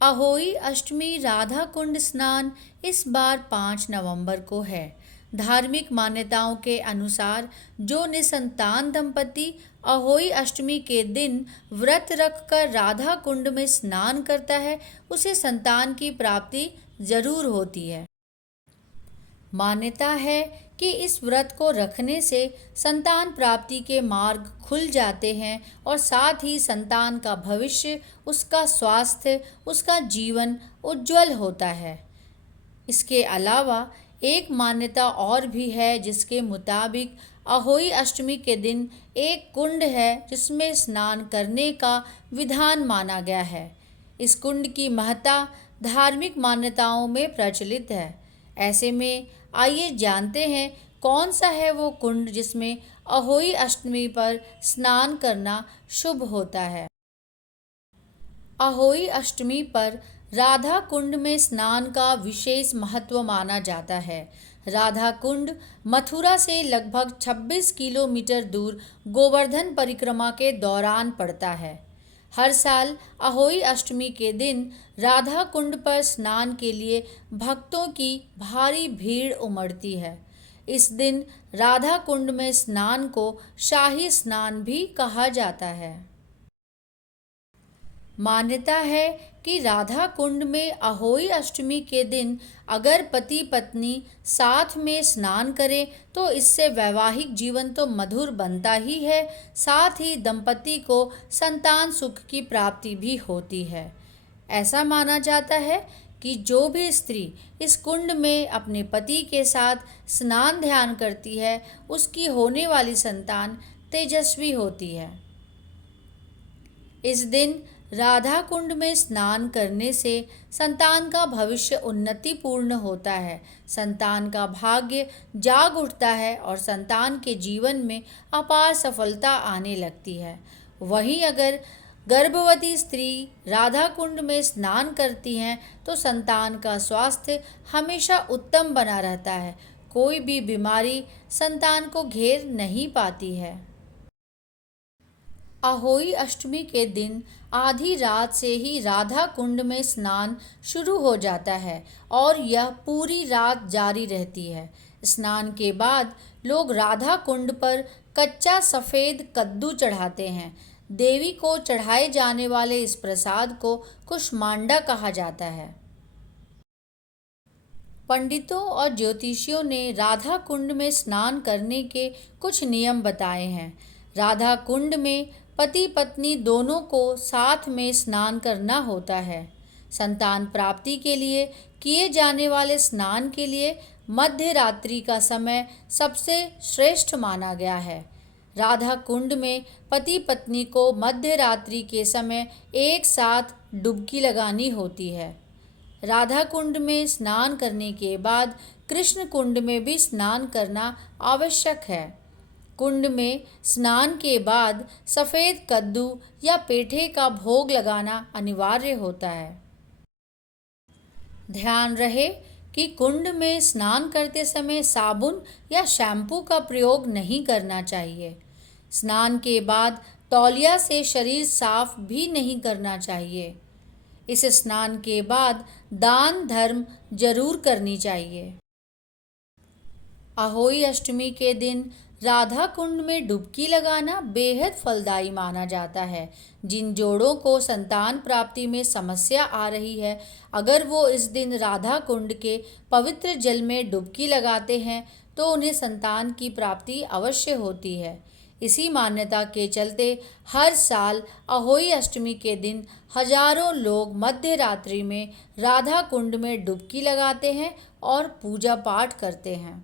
अहोई अष्टमी राधा कुंड स्नान इस बार 5 नवंबर को है। धार्मिक मान्यताओं के अनुसार जो निसंतान दंपति अहोई अष्टमी के दिन व्रत रखकर राधा कुंड में स्नान करता है, उसे संतान की प्राप्ति जरूर होती है। मान्यता है कि इस व्रत को रखने से संतान प्राप्ति के मार्ग खुल जाते हैं और साथ ही संतान का भविष्य, उसका स्वास्थ्य, उसका जीवन उज्जवल होता है। इसके अलावा एक मान्यता और भी है जिसके मुताबिक अहोई अष्टमी के दिन एक कुंड है जिसमें स्नान करने का विधान माना गया है। इस कुंड की महत्ता धार्मिक मान्यताओं में प्रचलित है। ऐसे में आइए जानते हैं कौन सा है वो कुंड जिसमें अहोई अष्टमी पर स्नान करना शुभ होता है। अहोई अष्टमी पर राधा कुंड में स्नान का विशेष महत्व माना जाता है। राधा कुंड मथुरा से लगभग 26 किलोमीटर दूर गोवर्धन परिक्रमा के दौरान पड़ता है। हर साल अहोई अष्टमी के दिन राधा कुंड पर स्नान के लिए भक्तों की भारी भीड़ उमड़ती है। इस दिन राधा कुंड में स्नान को शाही स्नान भी कहा जाता है। मान्यता है कि राधा कुंड में अहोई अष्टमी के दिन अगर पति पत्नी साथ में स्नान करें तो इससे वैवाहिक जीवन तो मधुर बनता ही है, साथ ही दंपति को संतान सुख की प्राप्ति भी होती है। ऐसा माना जाता है कि जो भी स्त्री इस कुंड में अपने पति के साथ स्नान ध्यान करती है, उसकी होने वाली संतान तेजस्वी होती है। इस दिन राधा कुंड में स्नान करने से संतान का भविष्य उन्नतिपूर्ण होता है, संतान का भाग्य जाग उठता है और संतान के जीवन में अपार सफलता आने लगती है। वहीं अगर गर्भवती स्त्री राधा कुंड में स्नान करती हैं तो संतान का स्वास्थ्य हमेशा उत्तम बना रहता है, कोई भी बीमारी संतान को घेर नहीं पाती है। अहोई अष्टमी के दिन आधी रात से ही राधा कुंड में स्नान शुरू हो जाता है और यह पूरी रात जारी रहती है। स्नान के बाद लोग राधा कुंड पर कच्चा सफ़ेद कद्दू चढ़ाते हैं। देवी को चढ़ाए जाने वाले इस प्रसाद को कुष्मांडा कहा जाता है। पंडितों और ज्योतिषियों ने राधा कुंड में स्नान करने के कुछ नियम बताए हैं। राधा कुंड में पति पत्नी दोनों को साथ में स्नान करना होता है। संतान प्राप्ति के लिए किए जाने वाले स्नान के लिए मध्य रात्रि का समय सबसे श्रेष्ठ माना गया है। राधा कुंड में पति पत्नी को मध्य रात्रि के समय एक साथ डुबकी लगानी होती है। राधा कुंड में स्नान करने के बाद कृष्ण कुंड में भी स्नान करना आवश्यक है। कुंड में स्नान के बाद सफ़ेद कद्दू या पेठे का भोग लगाना अनिवार्य होता है। ध्यान रहे कि कुंड में स्नान करते समय साबुन या शैम्पू का प्रयोग नहीं करना चाहिए। स्नान के बाद तौलिया से शरीर साफ भी नहीं करना चाहिए। इस स्नान के बाद दान धर्म जरूर करनी चाहिए। अहोई अष्टमी के दिन राधा कुंड में डुबकी लगाना बेहद फलदायी माना जाता है। जिन जोड़ों को संतान प्राप्ति में समस्या आ रही है, अगर वो इस दिन राधा कुंड के पवित्र जल में डुबकी लगाते हैं तो उन्हें संतान की प्राप्ति अवश्य होती है। इसी मान्यता के चलते हर साल अहोई अष्टमी के दिन हजारों लोग मध्य रात्रि में राधा कुंड में डुबकी लगाते हैं और पूजा पाठ करते हैं।